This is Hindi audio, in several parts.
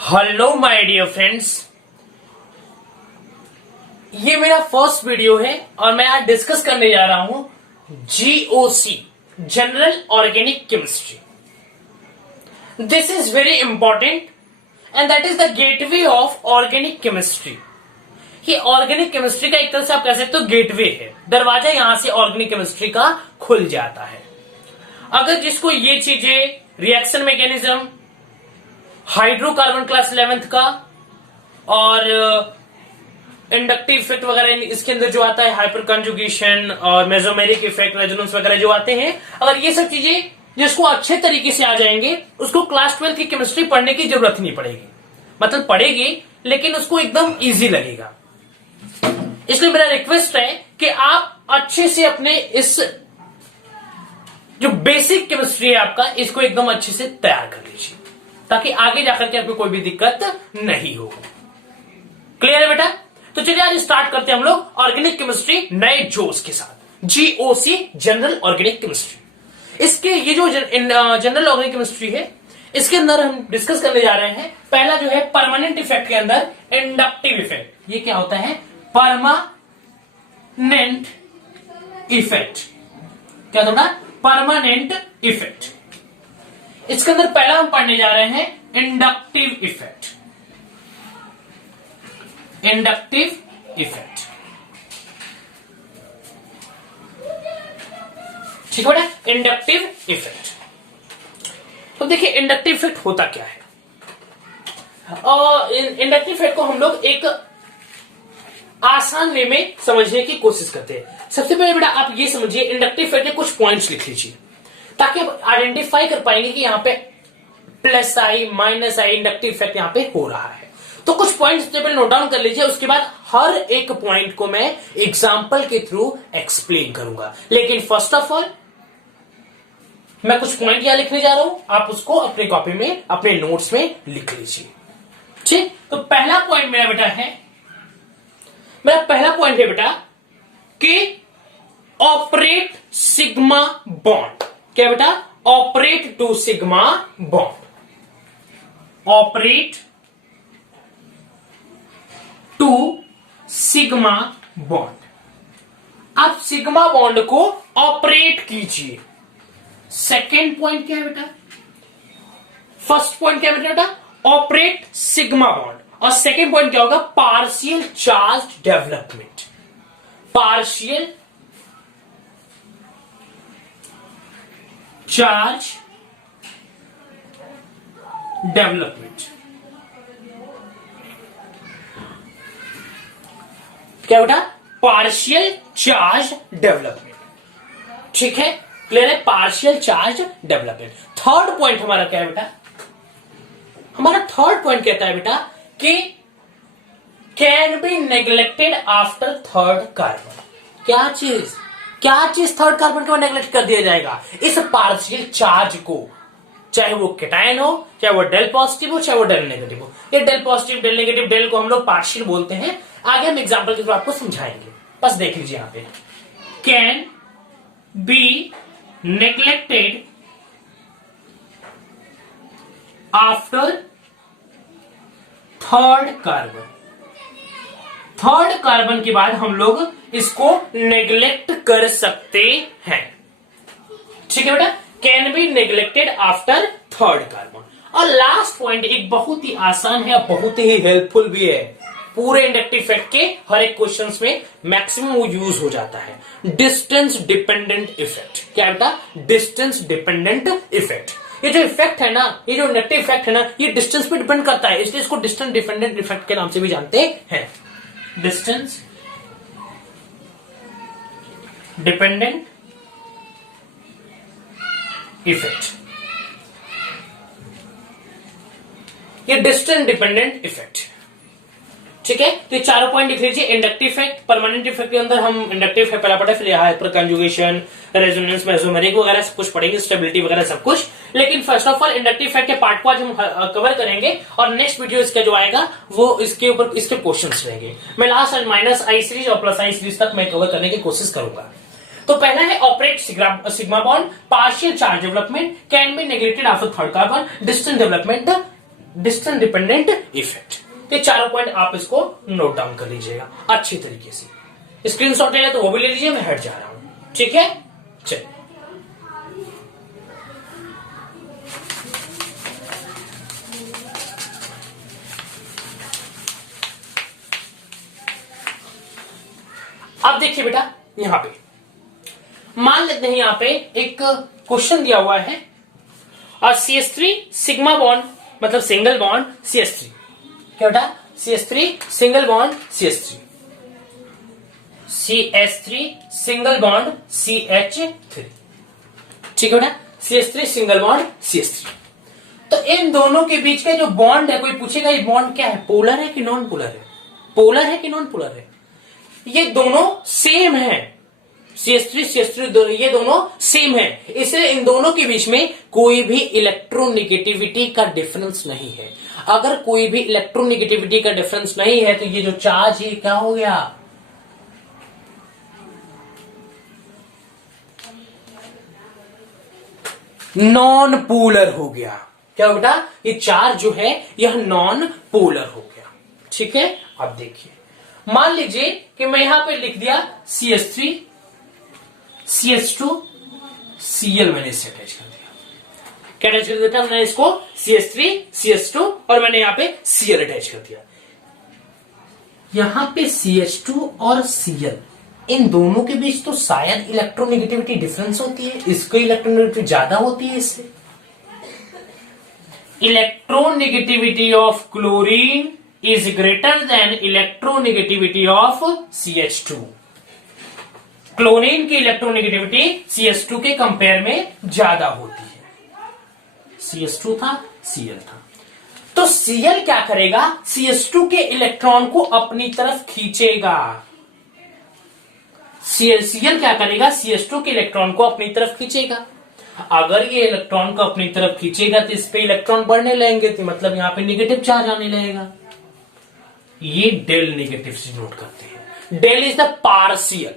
हेलो माय डियर फ्रेंड्स, ये मेरा फर्स्ट वीडियो है और मैं आज डिस्कस करने जा रहा हूं GOC, general organic chemistry. This is very important and that is the gateway of organic chemistry. ये ऑर्गेनिक केमिस्ट्री का एक तरह से आप कह सकते हो गेटवे है, दरवाजा यहां से ऑर्गेनिक केमिस्ट्री का खुल जाता है। अगर जिसको ये चीजें reaction mechanism, hydrocarbon class 11th का और इंडक्टिव इफेक्ट वगैरह इसके अंदर जो आता है, हाइपर कंजुगेशन और मेसोमेरिक इफेक्ट, रेजोनेंस वगैरह जो आते हैं, अगर ये सब चीजें जिसको अच्छे तरीके से आ जाएंगे उसको क्लास 12 की केमिस्ट्री पढ़ने की जरूरत नहीं पड़ेगी। मतलब पढ़ेगी लेकिन उसको एकदम इजी लगेगा। इसलिए मेरा रिक्वेस्ट है कि आप अच्छे से अपने इस जो बेसिक केमिस्ट्री है आपका, इसको एकदम अच्छे से तैयार कर लीजिए ताकि आगे जाकर के आपको कोई भी दिक्कत नहीं हो। क्लियर है बेटा? तो चलिए आज स्टार्ट करते हैं हम लोग ऑर्गेनिक केमिस्ट्री नए जोश के साथ, जीओसी जनरल ऑर्गेनिक केमिस्ट्री। इसके ये जो जनरल ऑर्गेनिक केमिस्ट्री है, इसके अंदर हम डिस्कस करने जा रहे हैं। पहला जो है परमानेंट इफेक्ट के अंदर इंडक्टिव इफेक्ट। ये क्या होता है? Permanent effect. क्या होता है? Permanent effect. इसके अंदर पहला हम पढ़ने जा रहे हैं इंडक्टिव इफेक्ट। इंडक्टिव इफेक्ट, ठीक है बेटा? Inductive effect. तो देखिए इंडक्टिव इफेक्ट होता क्या है। और इंडक्टिव इफेक्ट को हम लोग एक आसान वे में समझने की कोशिश करते हैं। सबसे पहले बेटा आप ये समझिए, इंडक्टिव इफेक्ट के कुछ पॉइंट्स लिख लीजिए ताकि आप आइडेंटिफाई कर पाएंगे कि यहां पे प्लस आई माइनस आई इंडक्टिव इफेक्ट यहां पे हो रहा है। तो कुछ पॉइंट्स सबसे पहले नोट डाउन कर लीजिए, उसके बाद हर एक पॉइंट को मैं एग्जांपल के थ्रू एक्सप्लेन करूंगा। लेकिन फर्स्ट ऑफ ऑल मैं कुछ पॉइंट यहां लिखने जा रहा हूं, आप उसको अपने कॉपी में, अपने नोट्स में लिख लीजिए। ठीक, तो पहला पॉइंट मेरा बेटा है, मेरा पहला पॉइंट है बेटा कि ऑपरेट सिग्मा बॉन्ड। क्या बेटा? Operate to sigma bond. Operate to sigma bond. आप सिग्मा बॉन्ड को ऑपरेट कीजिए। सेकेंड पॉइंट क्या है बेटा? फर्स्ट पॉइंट क्या है बेटा? Operate sigma bond. और सेकेंड पॉइंट क्या होगा? Partial charge development. Partial charge development. क्या बेटा? Partial charge development. ठीक है, क्लियर है? Partial charge development. Third point हमारा क्या है बेटा? हमारा थर्ड पॉइंट कहता है बेटा कि can be neglected after third carbon. क्या चीज थर्ड कार्बन के बाद नेग्लेक्ट कर दिया जाएगा? इस पार्शियल चार्ज को, चाहे वो केटायन हो, चाहे वो डेल पॉजिटिव हो, चाहे वो डेल नेगेटिव हो। ये del positive, del negative, del को हम लोग पार्शियल बोलते हैं। आगे हम एग्जांपल के थ्रू आपको समझाएंगे, बस देख लीजिए यहां पे। Can be neglected after third carbon. Third carbon के बाद हम लोग इसको नेग्लेक्ट कर सकते हैं। ठीक है बेटा? Can be neglected after third carbon. और लास्ट पॉइंट एक बहुत ही आसान है, बहुत ही हेल्पफुल भी है। पूरे इंडक्टिव इफेक्ट के हर एक क्वेश्चंस में मैक्सिमम वो यूज हो जाता है। Distance dependent effect. क्या है बेटा? Distance dependent effect. ये जो इफेक्ट है ना, ये जो इंडक्टिव इफेक्ट है ना, ये डिस्टेंस पे डिपेंड करता है, इसलिए इसको डिस्टेंस डिपेंडेंट इफेक्ट के नाम से भी जानते हैं। Distance dependent effect. ये डिस्टेंस डिपेंडेंट इफेक्ट। ठीक है, तो ये चारों पॉइंट लिख लीजिए। इंडक्टिव इफेक्ट, परमानेंट इफेक्ट के अंदर हम इंडक्टिव इफेक्ट पहला पढ़ा, फिर हाइपर कंजुगेशन, रेजोनेंस, मेसोमेरिक वगैरह सब कुछ पढ़ेंगे, स्टेबिलिटी वगैरह सब कुछ। लेकिन first of all inductive effect के पार्ट को आज हम कवर करेंगे और नेक्स्ट वीडियो इसका जो आएगा वो इसके ऊपर इसके क्वेश्चंस रहेंगे। मैं लास्ट माइनस आई सीरीज और प्लस आई सीरीज तक मैं कवर करने की कोशिश करूंगा। तो पहला है operate sigma bond, partial charge development, can be neglected after third carbon, distance development, distance dependent effect. ये चारों पॉइंट आप इसको नोट डाउन कर लीजिएगा अच्छी तरीके से। स्क्रीनशॉट ले तो वो भी ले लीजिए, मैं हट जा रहा हूं, ठीक है। चलिए अब देखिए बेटा, यहां पे मान लेते हैं यहां पे एक क्वेश्चन दिया हुआ है, और CH3 सिग्मा बॉन्ड मतलब सिंगल बॉन्ड CH3, क्या बेटा, CH3 single bond CH3, CH3 single bond CH3, ठीक है बेटा, CH3 सिंगल बॉन्ड CH3। तो इन दोनों के बीच का जो बॉन्ड है, कोई पूछेगा ये बॉन्ड क्या है, पोलर है कि नॉन पोलर है, पोलर है कि नॉन पोलर है। ये दोनों सेम है, CH3 CH3 ये दोनों सेम है, इसलिए इन दोनों के बीच में कोई भी इलेक्ट्रोनेगेटिविटी का डिफरेंस नहीं है। अगर कोई भी इलेक्ट्रोनेगेटिविटी का डिफरेंस नहीं है तो ये जो चार्ज है क्या हो गया, नॉन पोलर हो गया। क्या हो बेटा, ये चार्ज जो है यह नॉन पोलर हो गया, ठीक है। अब देखिए, मान लीजिए कि मैं यहां पे लिख दिया CH3 CH2 Cl, मैंने इसे अटैच कर दिया, क्या अटैच कर दिया था मैंने इसको, CH3 CH2 और मैंने यहां पे Cl अटैच कर दिया। यहां पे CH2 और Cl, इन दोनों के बीच तो शायद इलेक्ट्रोनेगेटिविटी डिफरेंस होती है, इसको इलेक्ट्रोनेगेटिविटी ज्यादा होती है इससे। Electronegativity of chlorine is greater than electronegativity of CH2। Chlorine की इलेक्ट्रोनेगेटिविटी CH2 के कंपेयर में ज्यादा होती है। CH2 था, Cl था, तो Cl क्या करेगा, CH2 के इलेक्ट्रॉन को अपनी तरफ खींचेगा। Cl क्या करेगा, CH2 के इलेक्ट्रॉन को अपनी तरफ खींचेगा। अगर ये इलेक्ट्रॉन को अपनी तरफ खींचेगा तो इस पे इलेक्ट्रॉन बढ़ने लगेंगे, तो मतलब यहां पे निगेटिव चार्ज आने लगेगा। ये डेल नेगेटिव से नोट करते हैं, del is the partial,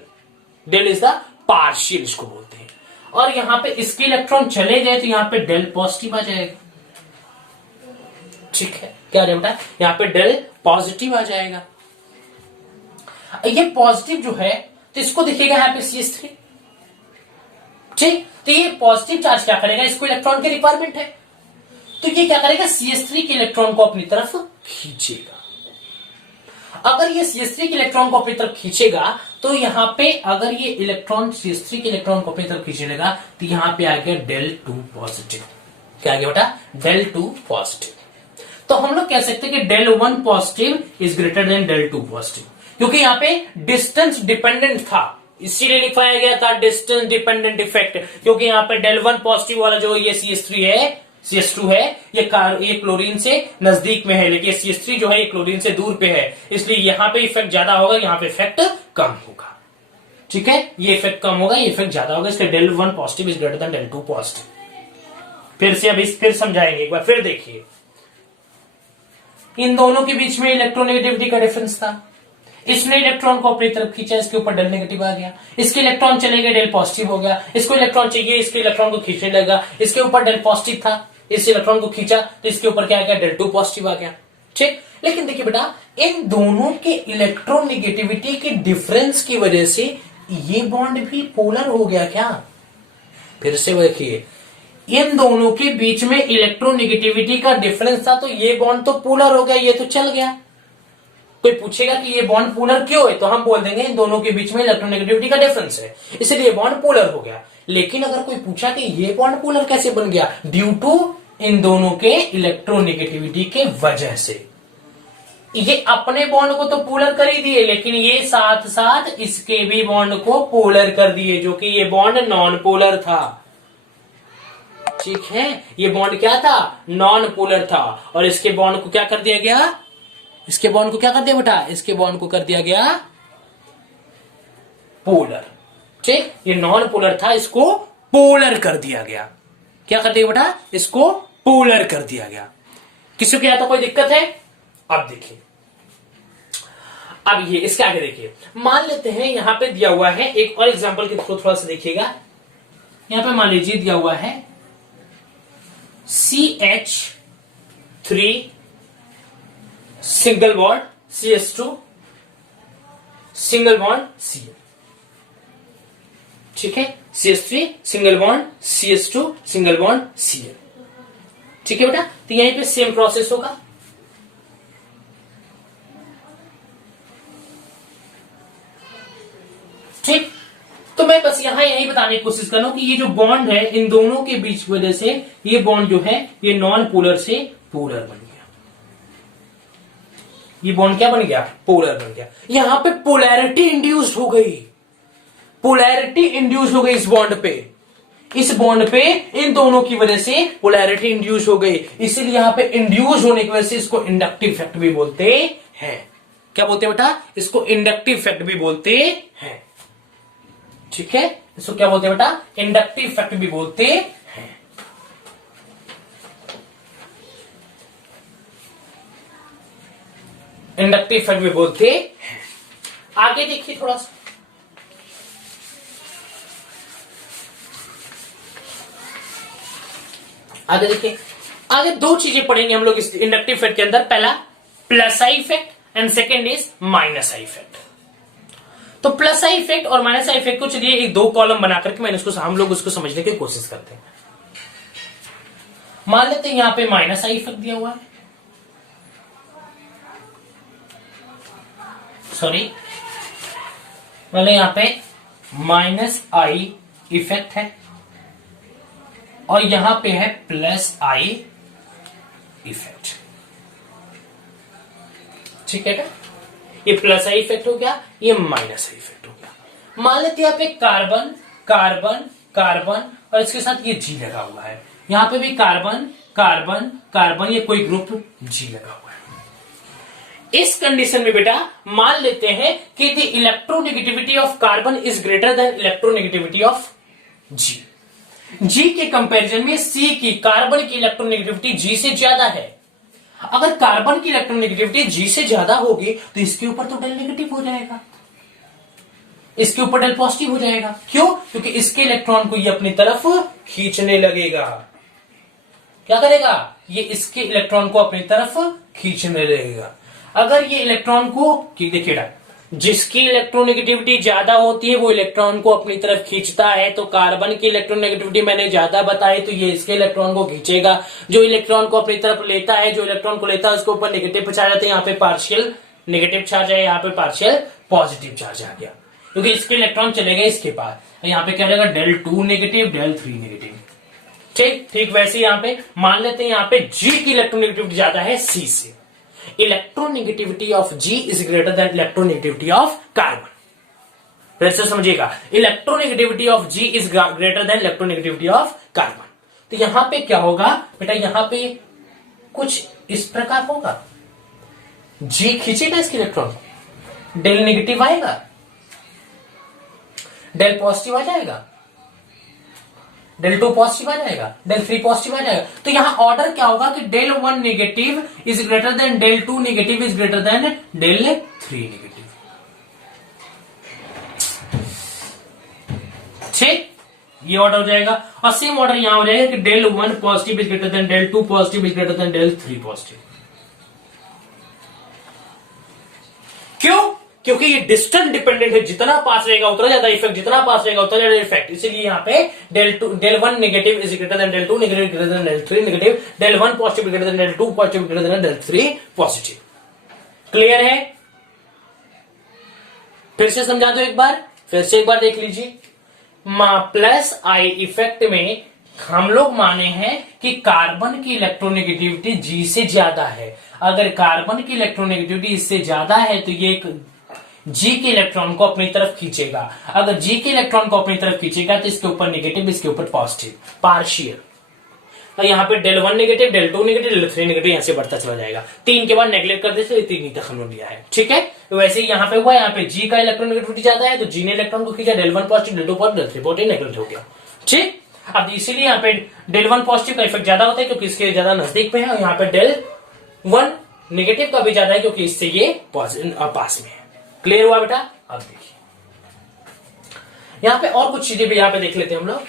del is the partial इसको बोलते हैं। और यहां पे इसके इलेक्ट्रॉन चले गए तो यहां पे डेल पॉजिटिव आ जाएगा, ठीक है। क्या बेटा, यहां पे डेल पॉजिटिव आ जाएगा। ये पॉजिटिव जो है तो इसको दिखेगा यहां पे CH3, ठीक। तो ये पॉजिटिव चार्ज क्या करेगा, इसको इलेक्ट्रॉन की रिक्वायरमेंट है, तो ये क्या करेगा, CH3 के इलेक्ट्रॉन को अपनी तरफ खींचेगा। अगर ये CH3 के इलेक्ट्रॉन को अपनी तरफ खींचेगा तो यहां पे अगर ये इलेक्ट्रॉन CH3 के इलेक्ट्रॉन को अपनी तरफ खींचेगा तो यहां पे आ गया del2 पॉजिटिव। क्या आ गया बेटा, del2 पॉजिटिव। तो हम लोग कह सकते हैं कि del1 positive is greater then del2 positive, क्योंकि यहां पे डिस्टेंस डिपेंडेंट था, इसीलिए लिखवाया गया था डिस्टेंस डिपेंडेंट इफेक्ट। क्योंकि यहां पे del1 पॉजिटिव वाला जो ये CH3 है, CH2 है, ये क्लोरीन से नजदीक में है, लेकिन CH3 जो है ये क्लोरीन से दूर पे है, इसलिए यहां पे इफेक्ट ज्यादा होगा, यहां पे इफेक्ट कम होगा, ठीक है। ये इफेक्ट कम होगा, ये इफेक्ट ज्यादा होगा, इसलिए del1 positive is greater then del2 positive. फिर से अभी फिर समझाएंगे एक बार, फिर देखिए। इन दोनों के बीच में इलेक्ट्रोनेगेटिविटी का डिफरेंस था, इसने इलेक्ट्रॉन को अपनी तरफ खींचा, इसके ऊपर डेल नेगेटिव आ गया, इसके इलेक्ट्रॉन चले गए, डेल पॉजिटिव हो गया, इसको इलेक्ट्रॉन चाहिए, इसके इलेक्ट्रॉन को खींचने लगा, इसके ऊपर डेल पॉजिटिव था, इस इलेक्ट्रॉन को खींचा तो इसके ऊपर क्या आ गया, del2 पॉजिटिव आ गया, ठीक। लेकिन देखिए बेटा, इन दोनों के इलेक्ट्रोनेगेटिविटी के डिफरेंस की वजह से ये बॉन्ड भी पोलर हो गया क्या। फिर से देखिए, इन दोनों के बीच में इलेक्ट्रोनेगेटिविटी का डिफरेंस था तो ये बॉन्ड तो पोलर हो गया, ये तो चल गया। कोई पूछेगा कि ये बॉन्ड पोलर क्यों है, तो हम बोल देंगे इन दोनों के बीच में इलेक्ट्रोनेगेटिविटी का डिफरेंस है, इसलिए बॉन्ड पोलर हो गया। लेकिन अगर कोई पूछा कि ये बॉन्ड पोलर कैसे बन गया, ड्यू टू इन दोनों के इलेक्ट्रोनेगेटिविटी के वजह से। ये अपने बॉन्ड को तो पोलर कर ही दिए, लेकिन ये साथ साथ इसके भी बॉन्ड को पोलर कर दिए, जो कि ये बॉन्ड नॉन पोलर था, ठीक है। ये बॉन्ड क्या था, नॉन पोलर था, और इसके बॉन्ड को क्या कर दिया गया, इसके बॉन्ड को क्या कर दिया बेटा, इसके बॉन्ड को कर दिया गया पोलर, ठीक। ये नॉन पोलर था, इसको पोलर कर दिया गया। क्या कर दिया बेटा, इसको पोलर कर दिया गया। किसी को तो कोई दिक्कत है। अब देखिए, अब ये इसके आगे देखिए, मान लेते हैं यहां पे दिया हुआ है, एक और एग्जांपल के थ्रू थोड़ा सा देखिएगा। यहां पे मान लीजिए दिया हुआ है CH 3 single bond CH2 single bond Cl, ठीक है, CH3 single bond CH2 single bond Cl, ठीक है बेटा। तो यहीं पे सेम प्रोसेस होगा। ठीक, तो मैं बस यही बताने की कोशिश कर रहा हूं कि ये जो बॉन्ड है इन दोनों के बीच वजह से ये बॉन्ड जो है ये नॉन पोलर से पोलर बन गया। ये बॉन्ड क्या बन गया? पोलर बन गया। यहां पे पोलैरिटी इंड्यूस्ड हो गई, पोलैरिटी इंड्यूस हो गई इस बॉन्ड पे, इस बॉन्ड पे इन दोनों की वजह से पोलैरिटी इंड्यूस हो गई, इसलिए यहां पे इंड्यूस होने की वजह से इसको इंडक्टिव इफेक्ट भी बोलते हैं। क्या बोलते हैं बेटा? इसको इंडक्टिव इफेक्ट भी बोलते हैं, ठीक है। इसको क्या बोलते हैं बेटा? इंडक्टिव इफेक्ट भी बोलते हैं। इंडक्टिव इफेक्ट भी बोलते हैं। आगे देखिए थोड़ा सा, आगे देखिए, आगे दो चीजें पढ़ेंगे हम लोग इस इंडक्टिव इफेक्ट के अंदर। पहला plus I effect and second is minus I effect. तो प्लस आई इफेक्ट और माइनस आई इफेक्ट को चलिए एक दो कॉलम बना करके मैंने हम लोग उसको समझने की कोशिश करते हैं। मान लेते हैं यहां पे माइनस आई इफेक्ट दिया हुआ है, सॉरी मतलब यहां पे माइनस आई इफेक्ट है और यहां पे है प्लस आई इफेक्ट, ठीक है। ये प्लस आई इफेक्ट हो गया, ये माइनस आई इफेक्ट हो गया। मान लेते हैं यहां पे कार्बन कार्बन कार्बन और इसके साथ ये जी लगा हुआ है, यहां पे भी कार्बन कार्बन कार्बन, ये कोई ग्रुप जी लगा हुआ है। इस कंडीशन में बेटा मान लेते हैं कि the electronegativity of carbon is greater than electronegativity of G. G के कंपैरिजन में सी की कार्बन की इलेक्ट्रोनेगेटिविटी जी से ज्यादा है। अगर कार्बन की इलेक्ट्रोनेगेटिविटी जी से ज्यादा होगी तो इसके ऊपर तो डेल नेगेटिव हो जाएगा, इसके ऊपर डेल पॉजिटिव हो जाएगा। क्यों? क्योंकि इसके इलेक्ट्रॉन को ये अपनी तरफ खींचने लगेगा। क्या करेगा? ये इसके इलेक्ट्रॉन को अपनी तरफ खींचने लगेगा। अगर ये इलेक्ट्रॉन को देखिएगा, जिसकी इलेक्ट्रोनेगेटिविटी ज्यादा होती है वो इलेक्ट्रॉन को अपनी तरफ खींचता है, तो कार्बन की इलेक्ट्रोनेगेटिविटी मैंने ज्यादा बताई तो ये इसके इलेक्ट्रॉन को खींचेगा। जो इलेक्ट्रॉन को अपनी तरफ लेता है, जो इलेक्ट्रॉन को लेता है उसके ऊपर नेगेटिव चार्ज आता है, यहाँ पे पार्शियल नेगेटिव चार्ज है, यहाँ पे पार्शियल पॉजिटिव चार्ज आ गया, क्योंकि इसके इलेक्ट्रॉन चले गए इसके पास। यहाँ पे क्या रहेगा? डेल 2 नेगेटिव डेल 3 नेगेटिव, ठीक। ठीक वैसे यहाँ पे मान लेते हैं यहाँ पे जी की इलेक्ट्रोनेगेटिविटी ज्यादा है सी से, electronegativity of G is greater than electronegativity of carbon. फिर से समझिएगा, electronegativity of G is greater than electronegativity of carbon. तो यहां पे क्या होगा बेटा? यहां पे कुछ इस प्रकार होगा, जी खींचेगा इसके इलेक्ट्रॉन, डेल नेगेटिव आएगा, डेल पॉजिटिव आ जाएगा, डेल 2 पॉजिटिव आ जाएगा, डेल 3 पॉजिटिव आ जाएगा। तो यहां ऑर्डर क्या होगा कि del 1 negative is greater than del 2 negative is greater than del 3 negative, ठीक। ये ऑर्डर हो जाएगा। और सेम ऑर्डर यहां हो जाएगा कि del 1 positive is greater than del 2 positive is greater than del 3 positive. क्यों? क्योंकि ये डिस्टेंस डिपेंडेंट है, जितना पास रहेगा उतना ज्यादा इफेक्ट, जितना पास रहेगा उतना ज्यादा इफेक्ट। इसीलिए यहाँ पे del 1 negative is greater than del 2 negative greater than del 3 negative, del 1 positive greater than del 2 positive greater than del 3 positive. Clear है? फिर से समझा दो एक बार, फिर से एक बार देख लीजिए। प्लस आई इफेक्ट में हम लोग माने हैं कि कार्बन की इलेक्ट्रोनेगेटिविटी जी से ज्यादा है। अगर कार्बन की इलेक्ट्रोनेगेटिविटी इससे ज्यादा है तो ये जी के इलेक्ट्रॉन को अपनी तरफ खींचेगा। अगर जी के इलेक्ट्रॉन को अपनी तरफ खींचेगा तो इसके ऊपर नेगेटिव, इसके ऊपर पॉजिटिव, पार्शियल। तो यहाँ पे del 1 negative del 2 negative del 3 negative यहां से बढ़ता चला जाएगा। 3 के बाद नेगलेक्ट कर देते 3 तक हमने लिया है, ठीक है। तो वैसे ही यहाँ पे हुआ, यहाँ पे जी का इलेक्ट्रोनेगेटिविटी ज्यादा है तो जी ने इलेक्ट्रॉन को खींचा, del 1 positive del 2 positive del 3 positive negative हो गया, ठीक। अब इसीलिए यहाँ पे डेल 1 पॉजिटिव का इफेक्ट ज्यादा होता है क्योंकि इसके ज्यादा नजदीक में है, और यहाँ पे डेल 1 नेगेटिव का भी ज्यादा है क्योंकि इससे ये पास में है। क्लियर हुआ बेटा? अब देखिए यहां पे और कुछ चीजें भी यहां पे देख लेते हैं हम लोग।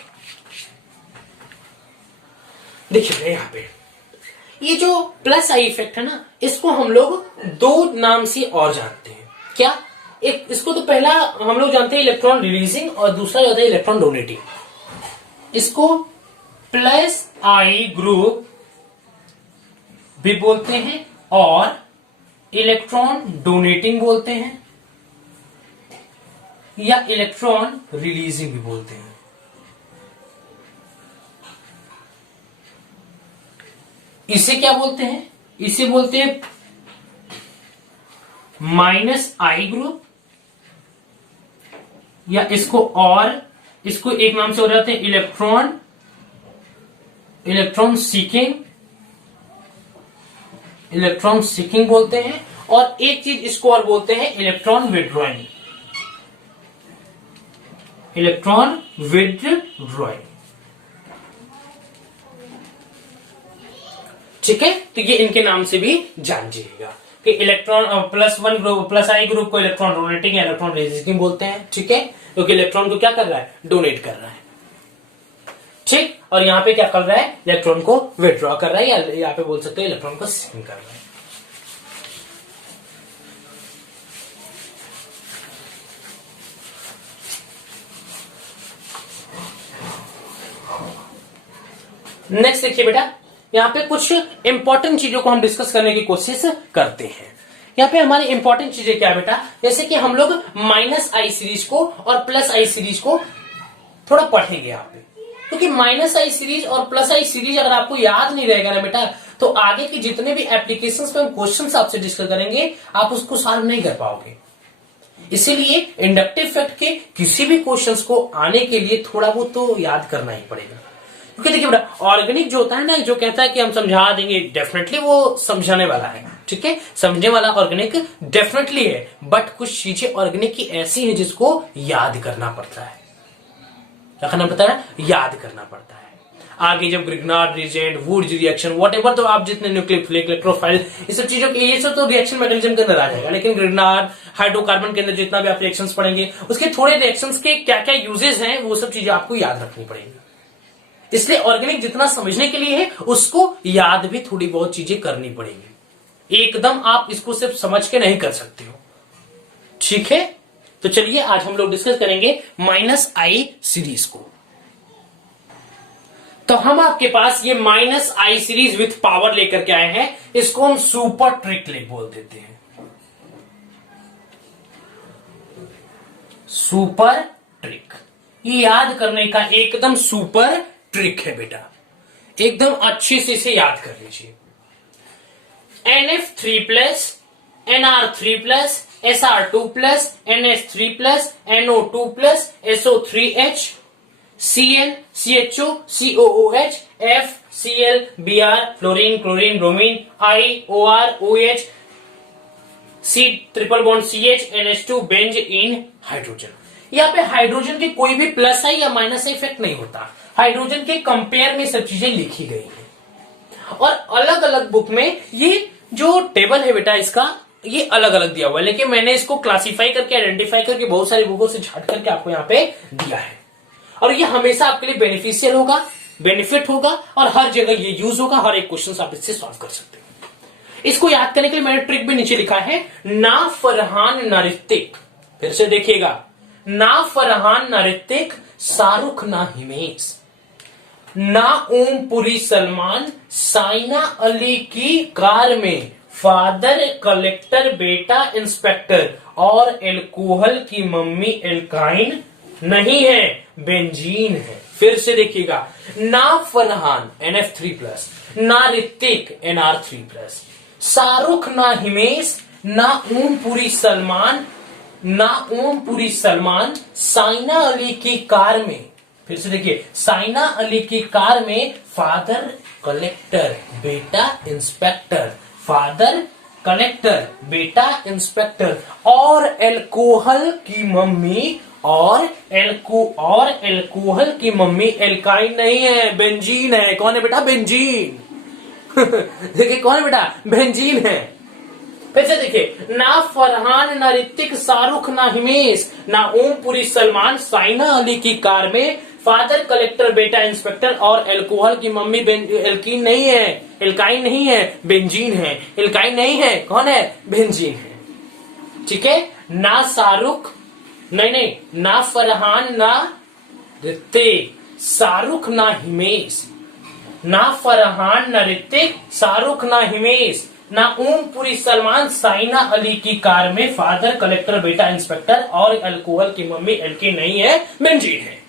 देखिए यहां पे ये जो प्लस आई इफेक्ट है ना, इसको हम लोग दो नाम से और जानते हैं। क्या? एक इसको तो पहला हम लोग जानते हैं इलेक्ट्रॉन रिलीजिंग और दूसरा होता है इलेक्ट्रॉन डोनेटिंग। इसको प्लस आई ग्रुप भी बोलते हैं और इलेक्ट्रॉन डोनेटिंग बोलते हैं या इलेक्ट्रॉन रिलीजिंग भी बोलते हैं। इसे क्या बोलते हैं? इसे बोलते हैं माइनस आई ग्रुप, या इसको एक नाम से हो जाते हैं इलेक्ट्रॉन सीकिंग बोलते हैं, और एक चीज इसको और बोलते हैं इलेक्ट्रॉन विड्रॉइंग। ठीक है, तो ये इनके नाम से भी जान जाइएगा कि electron plus one group, plus I group को इलेक्ट्रॉन डोनेटिंग या इलेक्ट्रॉन रिलीजिंग बोलते हैं। ठीक है, क्योंकि इलेक्ट्रॉन को क्या कर रहा है? डोनेट कर रहा है। ठीक, और यहां पे क्या कर रहा है? इलेक्ट्रॉन को विथड्रॉ कर रहा है, या यहां पे बोल सकते हैं इलेक्ट्रॉन को सीकिंग कर रहा है। नेक्स्ट देखिए बेटा, यहां पे कुछ इंपॉर्टेंट चीजों को हम डिस्कस करने की कोशिश करते हैं। यहाँ पे हमारी इंपॉर्टेंट चीजें क्या है बेटा? जैसे कि हम लोग माइनस आई सीरीज को और प्लस आई सीरीज को थोड़ा पढ़ेंगे यहाँ पे, क्योंकि माइनस आई सीरीज और प्लस आई सीरीज अगर आपको याद नहीं रहेगा ना बेटा, तो आगे के जितने भी एप्लीकेशंस पे हम क्वेश्चंस आपसे डिस्कस करेंगे, आप उसको सॉल्व नहीं कर पाओगे। इसीलिए इंडक्टिव फैक्ट के किसी भी क्वेश्चंस को आने के लिए थोड़ा बहुत तो याद करना ही पड़ेगा। क्योंकि देखिए बेटा, ऑर्गेनिक जो होता है ना, जो कहता है कि हम समझा देंगे, डेफिनेटली वो समझाने वाला है। ठीक है, समझने वाला ऑर्गेनिक डेफिनेटली है, बट कुछ चीजें ऑर्गेनिक की ऐसी हैं जिसको याद करना पड़ता है। क्या करना पड़ता है? याद करना पड़ता है। आगे जब Grignard reagent, Wurtz reaction, whatever, तो आप जितने न्यूक्लियोफिलिक, इलेक्ट्रोफाइल, ये सब चीजों के, ये सब तो रिएक्शन मैकेनिज्म के अंदर आ जाएगा। लेकिन ग्रिग्नार्ड, हाइड्रोकार्बन के अंदर जितना भी आप रिएक्शंस पढ़ेंगे, उसके थोड़े रिएक्शंस के क्या क्या यूजेस हैं, वो सब चीजें आपको याद रखनी पड़ेगी। इसलिए ऑर्गेनिक जितना समझने के लिए है, उसको याद भी थोड़ी बहुत चीजें करनी पड़ेगी। एकदम आप इसको सिर्फ समझ के नहीं कर सकते हो। ठीक है, तो चलिए आज हम लोग डिस्कस करेंगे माइनस आई सीरीज को। तो हम आपके पास ये minus I series with power लेकर के आए हैं। इसको हम सुपर ट्रिक ले बोल देते हैं। सुपर ट्रिक, ये याद करने का एकदम सुपर ट्रिक है बेटा, एकदम अच्छे से इसे याद कर लीजिए। NF3+, NR3+, SR2+, NH3+, NO2+, SO3H, Cn, CHO, COOH, F, Cl, Br, fluorine, chlorine, bromine, I, OR, OH, C triple bond CH, NH2, benzene, hydrogen. यहाँ पे हाइड्रोजन के कोई भी प्लस आई या माइनस आई इफेक्ट नहीं होता। हाइड्रोजन के कंपेयर में सब चीजें लिखी गई हैं, और अलग अलग बुक में ये जो टेबल है बेटा, इसका ये अलग अलग दिया हुआ है, लेकिन मैंने इसको क्लासिफाई करके, आइडेंटिफाई करके बहुत सारी बुकों से छाट करके आपको यहाँ पे दिया है। और ये हमेशा आपके लिए बेनिफिशियल होगा, बेनिफिट होगा, और हर जगह ये यूज होगा। हर एक क्वेश्चन आप इससे सॉल्व कर सकते हो। इसको याद करने के लिए मैंने ट्रिक भी नीचे लिखा है, ना फरहान ना ऋतिक। फिर से देखिएगा, ना फरहान ना ऋतिक, शाहरुख ना हिमेश, ना ओम पुरी सलमान, साइना अली की कार में, फादर कलेक्टर बेटा इंस्पेक्टर, और एल्कोहल की मम्मी एल्काइन नहीं है, बेंजीन है। फिर से देखिएगा, ना फरहान NF3+, ना ऋतिक NR3+, शाहरुख ना हिमेश, ना ओमपुरी सलमान, साइना अली की कार में। फिर से देखिए, साइना अली की कार में, फादर कलेक्टर बेटा इंस्पेक्टर, फादर कलेक्टर बेटा इंस्पेक्टर, और एल्कोहल की मम्मी, और एल्कोहल की मम्मी एल्काइन नहीं है, बेंजीन है। कौन है बेटा? बेंजीन। देखिए कौन है बेटा? बेंजीन है। फिर से देखिए, ना फरहान ना ऋतिक, शाहरुख ना हिमेश, ना ओमपुरी सलमान, साइना अली की कार में, फादर कलेक्टर बेटा इंस्पेक्टर, और एल्कोहल की मम्मी एल्कीन नहीं है, एल्काइन नहीं है, बेंजीन है। एल्काइन नहीं है, कौन है? बेंजीन है। ठीक है। ना शाहरुख, नहीं, ना फरहान ना ऋतिक, शाहरुख ना हिमेश, ना फरहान ना ऋतिक, शाहरुख ना हिमेश, ना ओमपुरी सलमान, साइना अली की कार में फादर कलेक्टर बेटा इंस्पेक्टर, और अल्कोहल की मम्मी एल्कीन नहीं है, बेंजीन है।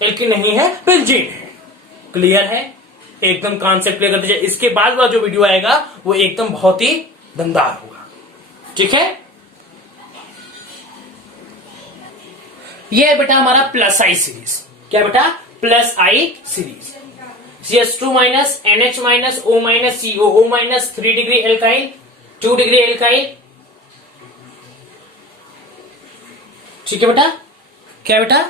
एल्कीन नहीं है, बेंजीन है। क्लियर है? एकदम कॉन्सेप्ट क्लियर कर दीजिए। इसके बाद वाला जो वीडियो आएगा वो एकदम बहुत ही दमदार होगा। ठीक है। ये है बेटा हमारा प्लस आई सीरीज। क्या बेटा? Plus I series. CH2 minus NH minus O minus COO minus 3 degree alkyl, 2 degree alkyl. ठीक है बेटा? क्या बेटा?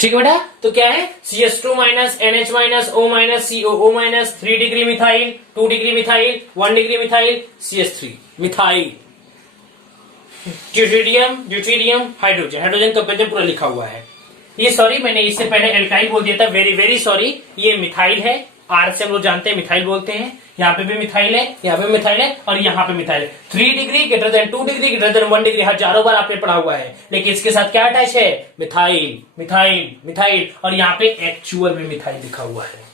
ठीक है बेटा? तो क्या है? CH2 minus NH minus O minus COO minus 3 degree methyl, 2 degree methyl, 1 degree methyl, CH3 methyl. Deuterium, hydrogen, hydrogen comparison पूरा लिखा हुआ है। ये सॉरी, मैंने इससे पहले एल्काइल बोल दिया था, वेरी वेरी सॉरी। ये मिथाइल है, आर से हम लोग जानते हैं मिथाइल बोलते हैं। यहाँ पे भी मिथाइल है, यहाँ पे मिथाइल है, और यहाँ पे मिथाइल है। 3 degree greater than 2 degree greater than 1 degree हजारों बार आपने पढ़ा हुआ है, लेकिन इसके साथ क्या अटैच है? Methyl, methyl, methyl. और यहाँ पे एक्चुअल में मिथाइल लिखा हुआ है,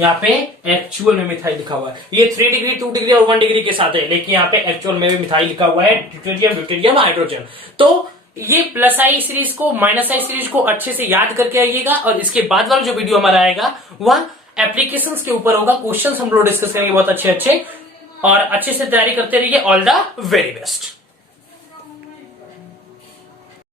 यहाँ पे एक्चुअल में मिथाइल लिखा हुआ है। ये 3 डिग्री 2 डिग्री और 1 डिग्री के साथ है, लेकिन यहाँ पे एक्चुअल में भी मिथाइल लिखा हुआ है। Deuterium, hydrogen. तो ये प्लस आई सीरीज को, माइनस आई सीरीज को अच्छे से याद करके आइएगा, और इसके बाद वाला जो वीडियो हमारा आएगा वह एप्लीकेशंस के ऊपर होगा। क्वेश्चंस हम लोग डिस्कस करेंगे बहुत अच्छे, और अच्छे से तैयारी करते रहिए। All the very best.